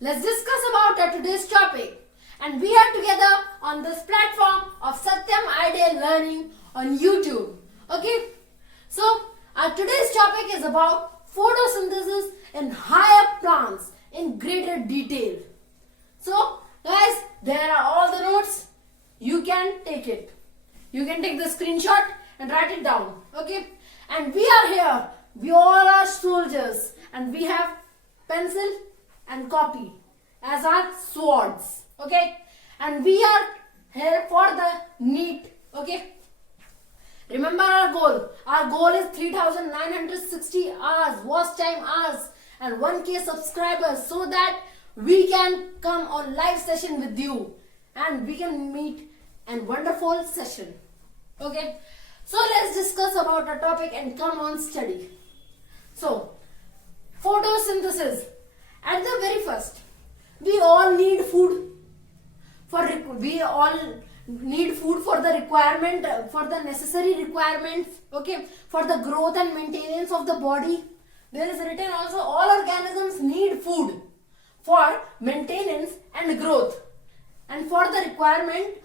let's discuss about today's topic. And we are together on this platform of Satyam Ideal Learning on YouTube. Okay, so our today's topic is about photosynthesis in higher plants in greater detail. So guys, there are all the notes. You can take it. You can take the screenshot and write it down. Okay, and we are here. We all are soldiers and we have pencil and copy as our swords. Okay, and we are here for the NEET. Okay, remember our goal. Our goal is 3,960 hours, watch time hours, and 1K subscribers, so that we can come on live session with you and we can meet a wonderful session. Okay, so let's discuss about our topic and come on study. So, photosynthesis. At the very first, we all need food. We all need food for the requirement, for the necessary requirements. Okay, for the growth and maintenance of the body. There is written also all organisms need food for maintenance and growth, and for the requirement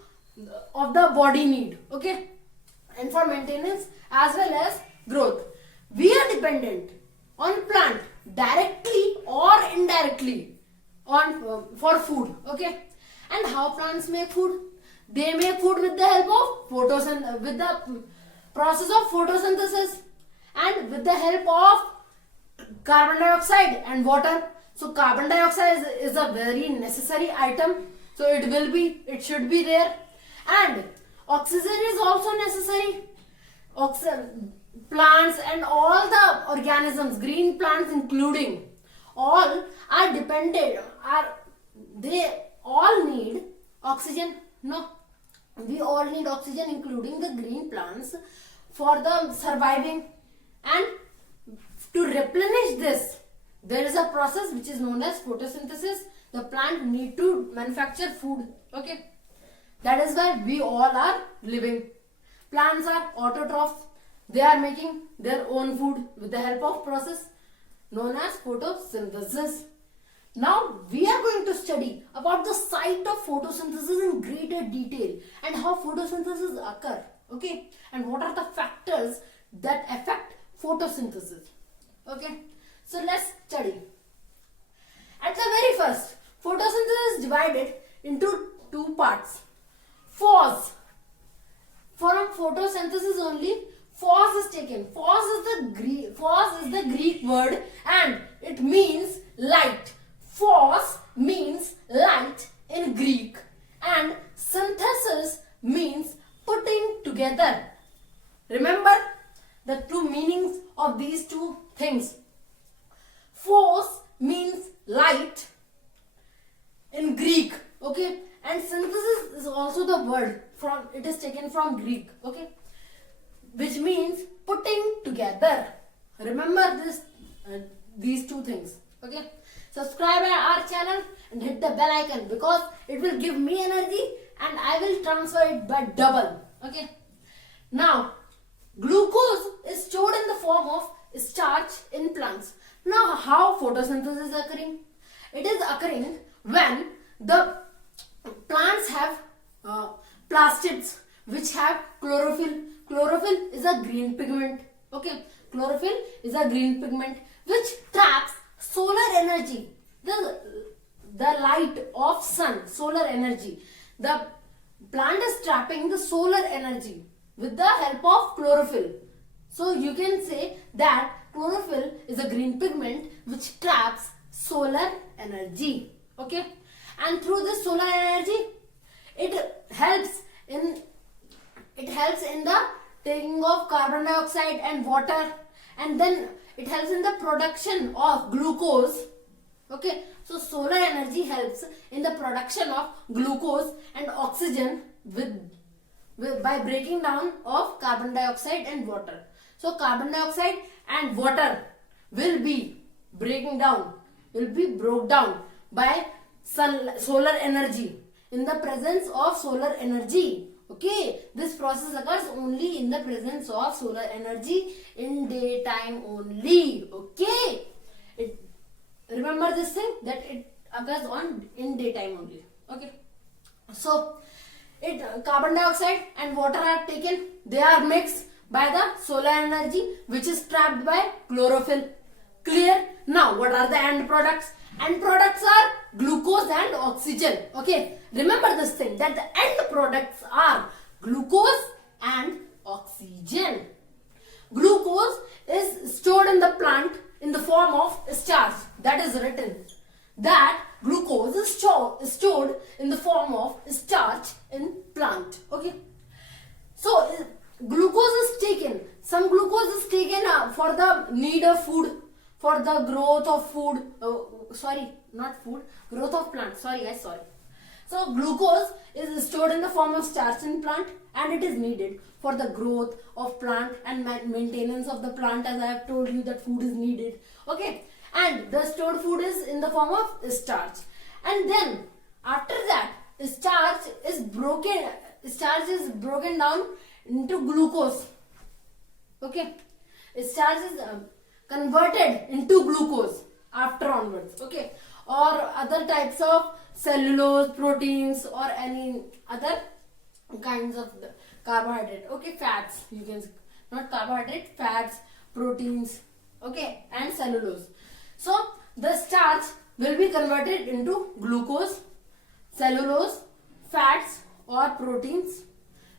of the body need. Okay, and for maintenance as well as growth. We are dependent on plant directly or indirectly on for food. Okay, and how plants make food? They make food with the help of with the process of photosynthesis and with the help of carbon dioxide and water. So carbon dioxide is a very necessary item. So it should be there, and oxygen is also necessary. Plants and all the organisms, green plants including, all are dependent. They all need oxygen. No, we all need oxygen, including the green plants, for the surviving. And to replenish this, there is a process which is known as photosynthesis. The plant need to manufacture food. Okay, that is why we all are living. Plants are autotrophs. They are making their own food with the help of process known as photosynthesis. Now we are going to study about the site of photosynthesis in greater detail and how photosynthesis occur. Okay, and what are the factors that affect photosynthesis. Okay, so let's study. At the very first, photosynthesis is divided into two parts. Phos. From photosynthesis only, phos is taken. Phos is the Greek word and it means light. Phos means light in Greek, and synthesis means putting together. Remember the two meanings of these two things. Phos means light in Greek. Okay, and synthesis is also the word it is taken from Greek. Okay, which means putting together. Remember these two things. Okay, subscribe our channel and hit the bell icon, because it will give me energy and I will transfer it by double. Okay, now glucose is stored in the form of starch in plants. Now how photosynthesis is occurring? It is occurring when the plants have plastids which have chlorophyll. Chlorophyll is a green pigment. Okay, chlorophyll is a green pigment which traps solar energy, the light of sun, solar energy. The plant is trapping the solar energy with the help of chlorophyll. So you can say that chlorophyll is a green pigment which traps solar energy. Okay, and through this solar energy, it helps in the taking of carbon dioxide and water, and then it helps in the production of glucose. Okay, so solar energy helps in the production of glucose and oxygen by breaking down of carbon dioxide and water. So carbon dioxide and water will be broken down by solar energy, in the presence of solar energy. Okay, this process occurs only in the presence of solar energy in daytime only. Okay, remember this thing, that it occurs on in daytime only. Okay. So carbon dioxide and water are taken. They are mixed by the solar energy, which is trapped by chlorophyll. Clear? Now, what are the end products? End products are glucose and oxygen. Okay. Remember this thing, that the end products are glucose and oxygen. Glucose is stored in the plant in the form of starch. That is written that glucose is stored in the form of starch in plant. Okay. So glucose is taken. Some glucose is taken for the need of food, for the growth of food. Growth of plant. Sorry. So glucose is stored in the form of starch in plant, and it is needed for the growth of plant and maintenance of the plant, as I have told you that food is needed. Okay. And the stored food is in the form of starch. And then after that, starch is broken down into glucose. Okay. Starch is converted into glucose after onwards. Okay. Or other types of cellulose, proteins, or any other kinds of carbohydrate. Okay. Fats, you can say. Not carbohydrate, fats, proteins. Okay. And cellulose. So the starch will be converted into glucose, cellulose, fats, or proteins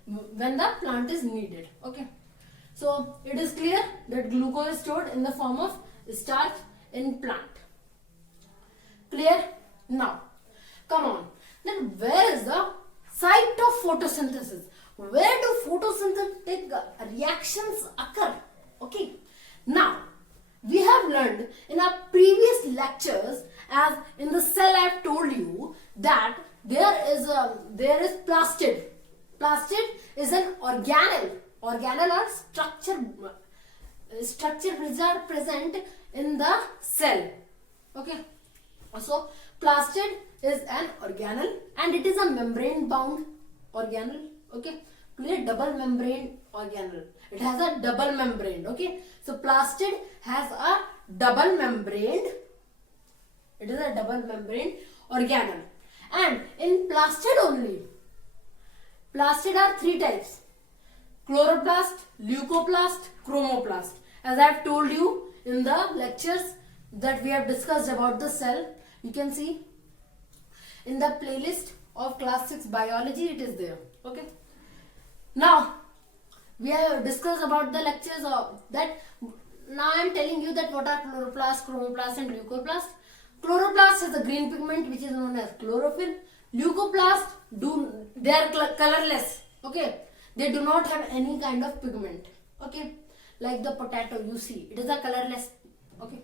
when the plant is needed. Okay. So it is clear that glucose is stored in the form of starch in plant. Clear? Now, come on. Then where is the site of photosynthesis? Where do photosynthetic reactions occur? Okay. Now, we have learned in our previous lectures, as in the cell I have told you, that there is plastid. Plastid is an organelle or structure which are present in the cell. Okay. So plastid is an organelle and it is a membrane bound organelle. Okay. Clear? Double membrane organelle. It has a double membrane. Okay. So plastid has a double membrane. It is a double membrane organelle. And in plastid only, plastid are three types: chloroplast, leucoplast, chromoplast. As I have told you in the lectures that we have discussed about the cell, you can see in the playlist of class 6 biology, it is there. Okay. Now, we have discussed about the lectures of that. Now I am telling you that what are chloroplast, chromoplast and leucoplast. Chloroplast has a green pigment which is known as chlorophyll. Leucoplast, they are colorless. Okay. They do not have any kind of pigment. Okay. Like the potato, you see, it is a colorless. Okay.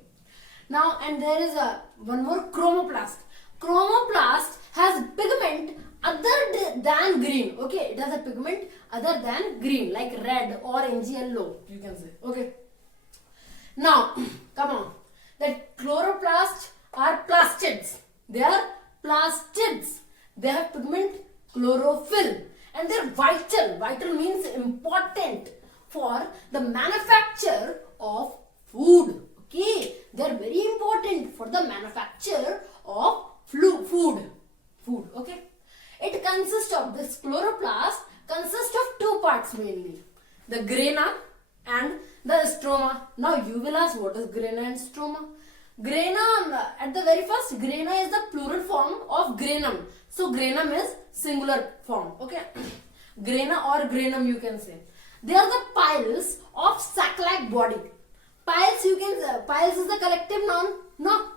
Now, and there is one more, chromoplast. Chromoplast has pigment other than green. Okay. It has a pigment other than green, like red, orange, yellow, you can say. Okay. Now, come on. That chloroplasts are plastids. They are plastids. They have pigment chlorophyll. And they are vital. Vital means important for the manufacture of food. Okay. They are very important for the manufacture of food. Okay. It consists of, this chloroplast consists of two parts mainly: the grana and the stroma. Now you will ask, what is grana and stroma? Grana, at the very first, grana is the plural form of granum. So granum is singular form. Okay. Grana or granum, you can say. They are the piles of sac-like body. Piles, you can say, piles is a collective noun. No.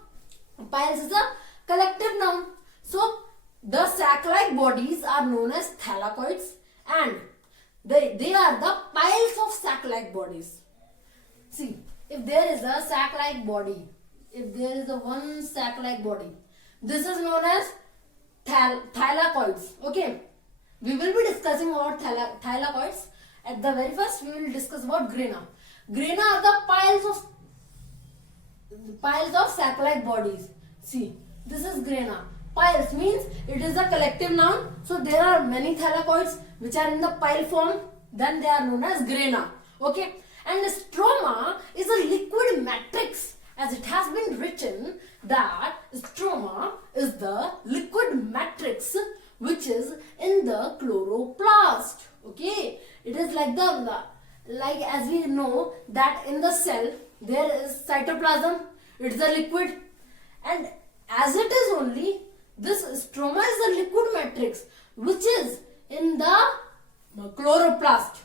Piles is a collective noun. So the sac-like bodies are known as thylakoids, and they are the piles of sac-like bodies. See, if there is a sac-like body, if there is a one sac-like body, this is known as thylakoids. Okay. We will be discussing about thylakoids. At the very first, we will discuss about grana. Grana are the piles of sac-like bodies. See, this is grana. Piles means it is a collective noun. So there are many thylakoids which are in the pile form. Then they are known as grana. Okay. And stroma is a liquid matrix, as it has been written that stroma is the liquid matrix which is in the chloroplast. Okay, it is like like as we know that in the cell there is cytoplasm, it's a liquid, and as it is only this stroma is the liquid matrix which is in the chloroplast.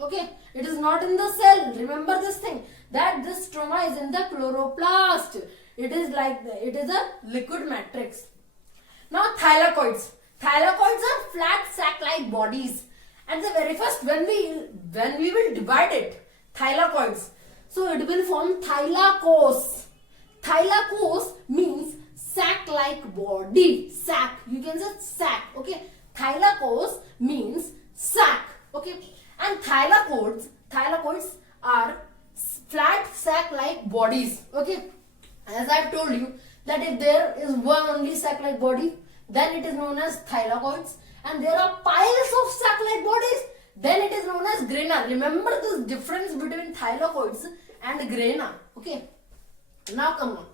Okay, it is not in the cell. Remember this thing, that this stroma is in the chloroplast. It is a liquid matrix. Now thylakoids. Thylakoids are flat sac-like bodies. And the very first, when we will divide it, thylakoids, so it will form thylacose. Thylacose means sac-like body. Sac. You can say sac. Okay. Thylacose means sac. Okay. And thylakoids are flat sac-like bodies. Okay. As I told you that if there is one only sac-like body, then it is known as thylakoids. And there are piles of sac-like bodies, then it is known as grana. Remember this difference between thylakoids and grana. Okay. Now come on.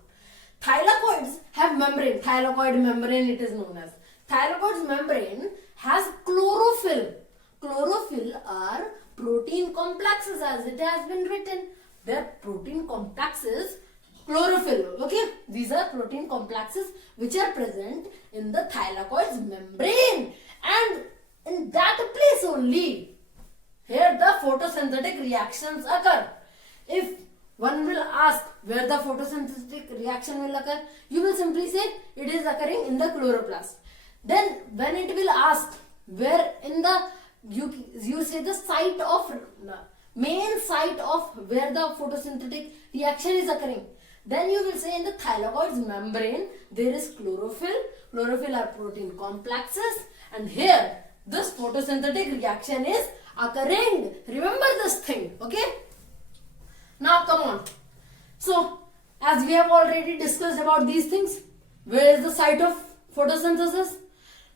Thylakoids have membrane. Thylakoid membrane it is known as. Thylakoid's membrane has chlorophyll. Chlorophyll are protein complexes as it has been written. Their protein complexes chlorophyll. Okay, these are protein complexes which are present in the thylakoid's membrane, and in that place only here the photosynthetic reactions occur. If one will ask where the photosynthetic reaction will occur, you will simply say it is occurring in the chloroplast. Then when it will ask where in the you say the site of main site of where the photosynthetic reaction is occurring, then you will say in the thylakoid's membrane there is chlorophyll. Chlorophyll are protein complexes, and here this photosynthetic reaction is occurring. Remember this thing. Okay. Now come on. So as we have already discussed about these things, where is the site of photosynthesis?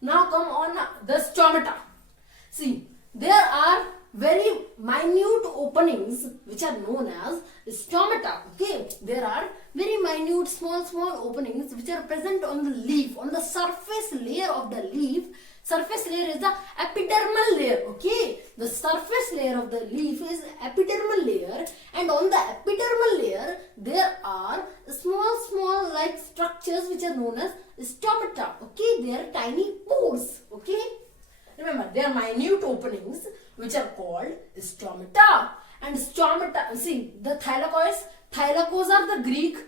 Now come on the stomata. See, there are very minute openings which are known as stomata. Okay, there are very minute small openings which are present on the leaf, on the surface layer of the leaf. Surface layer is the epidermal layer. Okay, the surface layer of the leaf is epidermal layer, and on the epidermal layer there are small like structures which are known as stomata. Okay, they are tiny pores. Okay, remember they are minute openings which are called stomata. And stomata, see the thylacose are the Greek.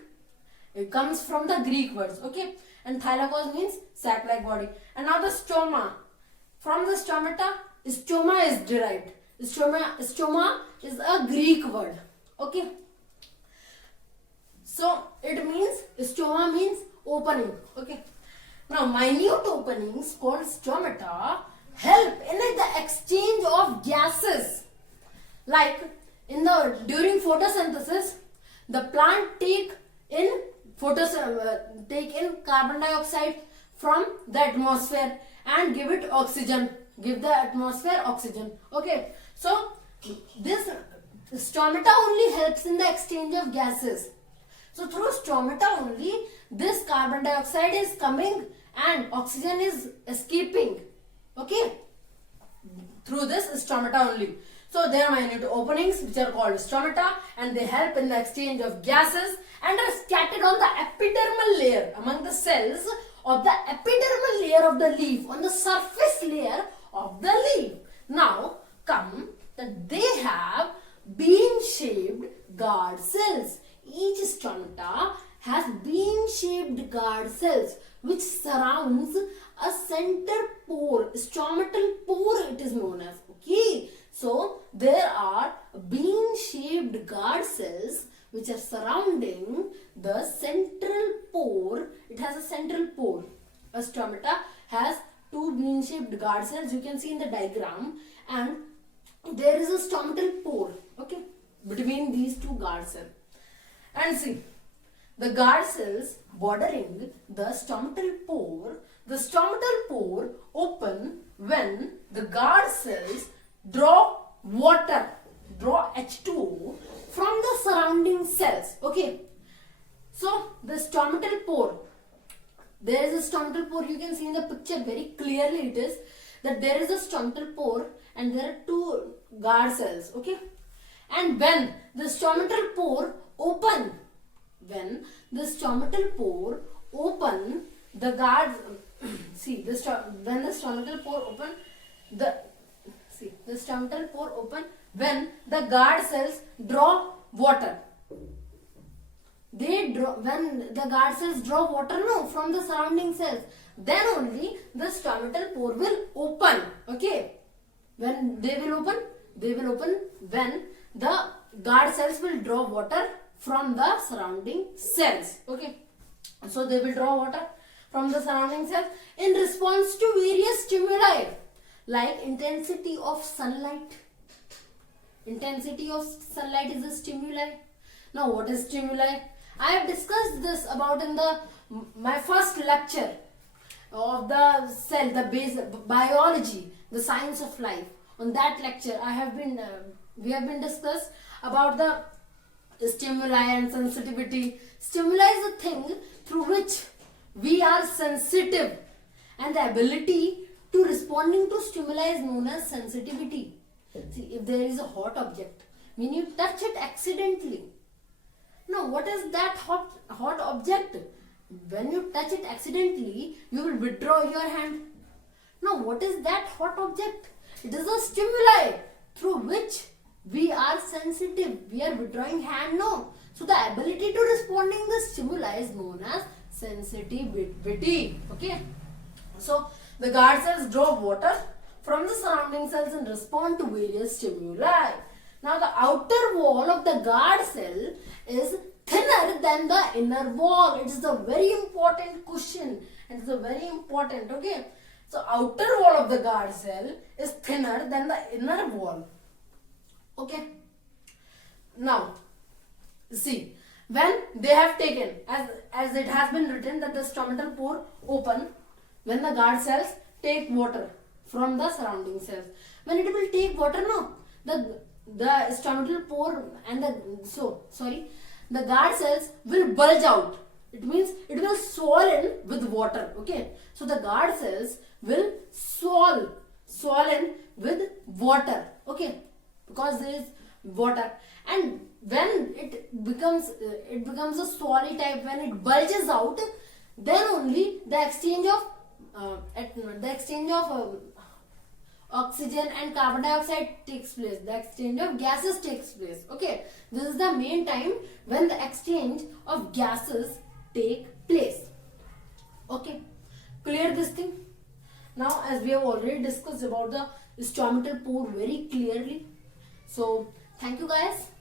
It comes from the Greek words. Okay, and thylacose means sac-like body. And now the stoma. From the stomata, stoma is derived. Stoma is a Greek word. Okay. So it means stoma means opening. Okay. Now minute openings called stomata help in the exchange of gases. Like during photosynthesis, the plant take in carbon dioxide from the atmosphere and give it oxygen. Give the atmosphere oxygen. Okay. So this stomata only helps in the exchange of gases. So through stomata only this carbon dioxide is coming and oxygen is escaping. Okay. Through this stomata only. So there are minute openings which are called stomata, and they help in the exchange of gases and are scattered on the epidermal layer, among the cells of the epidermal layer of the leaf, on the surface layer of the leaf. Now come that they have bean-shaped guard cells. Each stomata has bean-shaped guard cells which surrounds a center pore. Stomatal pore it is known as. Okay. So there are bean-shaped guard cells which are surrounding the central pore. It has a central pore. A stomata has two bean-shaped guard cells. You can see in the diagram, and there is a stomatal pore. Okay, between these two guard cells. And see, the guard cells bordering the stomatal pore. The stomatal pore open when the guard cells draw water, draw H2O from the surrounding cells. Okay. So the stomatal pore, there is a stomatal pore. You can see in the picture very clearly it is that there is a stomatal pore and there are two guard cells. Okay, and when the stomatal pore open, when the stomatal pore open, the guards see when the stomatal pore open, the stomatal pore open when the guard cells draw water. They draw, when the guard cells draw water from the surrounding cells, then only the stomatal pore will open. Okay, when they will open when the guard cells will draw water from the surrounding cells. Okay, so they will draw water from the surrounding cells in response to various stimuli like intensity of sunlight. Intensity of sunlight is a stimuli. Now what is stimuli? I have discussed this about in my first lecture of the cell, the base biology, the science of life. On that lecture we have been discussed about the stimuli and sensitivity. Stimuli is a thing through which we are sensitive, and the ability to responding to stimuli is known as sensitivity. See, if there is a hot object, when you touch it accidentally, now what is that hot object? When you touch it accidentally, you will withdraw your hand. Now what is that hot object? It is a stimuli through which we are sensitive. We are withdrawing hand now. So the ability to responding the stimuli is known as sensitivity. Okay. So the guard cells draw water from the surrounding cells and respond to various stimuli. Now the outer wall of the guard cell is thinner than the inner wall. It is a very important question. It is a very important. Okay. So outer wall of the guard cell is thinner than the inner wall. Okay. Now see, when they have taken, as it has been written that the stomatal pore open when the guard cells take water from the surrounding cells. When it will take water, the stomatal pore and the guard cells will bulge out. It means it will swollen with water. Okay, so the guard cells will swollen with water. Okay, because there is water, and when it becomes a swollen type, when it bulges out, then only the exchange of oxygen and carbon dioxide takes place. The exchange of gases takes place. Okay, this is the main time when the exchange of gases take place. Okay, clear this thing? Now, as we have already discussed about the stomatal pore very clearly, so thank you guys.